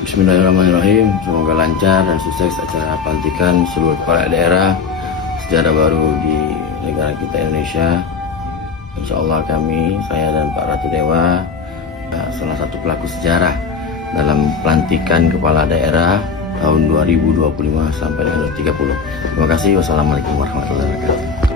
Bismillahirrahmanirrahim. Semoga lancar dan sukses acara pelantikan seluruh kepala daerah sejarah baru di negara kita Indonesia. Insya Allah saya dan Pak Ratu Dewa salah satu pelaku sejarah dalam pelantikan kepala daerah tahun 2025 sampai 2030. Terima kasih. Wassalamualaikum warahmatullahi wabarakatuh.